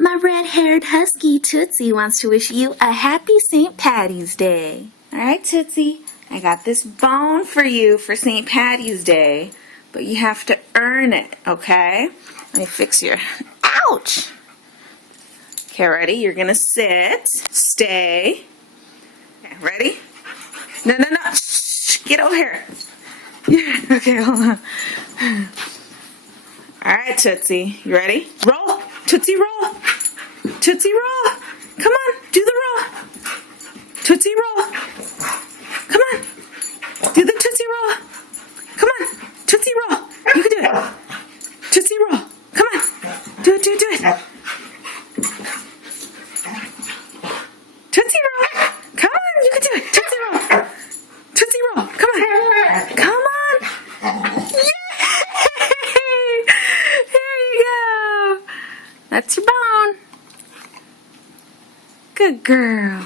My red-haired husky Tootsie wants to wish you a happy St. Patty's Day. Alright, Tootsie, I got this bone for you for St. Patty's Day, but you have to earn it, okay? Let me fix your... Ouch! Okay, ready? You're gonna sit, stay. Okay, ready? No. Shh, get over here. Yeah, okay, hold on. Alright, Tootsie, you ready? Roll! Tootsie, roll! Tootsie, roll! Come on, do the roll! Tootsie, roll! Come on! Do the Tootsie roll! Come on! Tootsie roll! You can do it! Tootsie roll! Come on! Do it! Tootsie roll! Come on! You can do it! Tootsie roll! Tootsie roll! Come on! Come on! Yay! There you go! That's your bone. Good girl.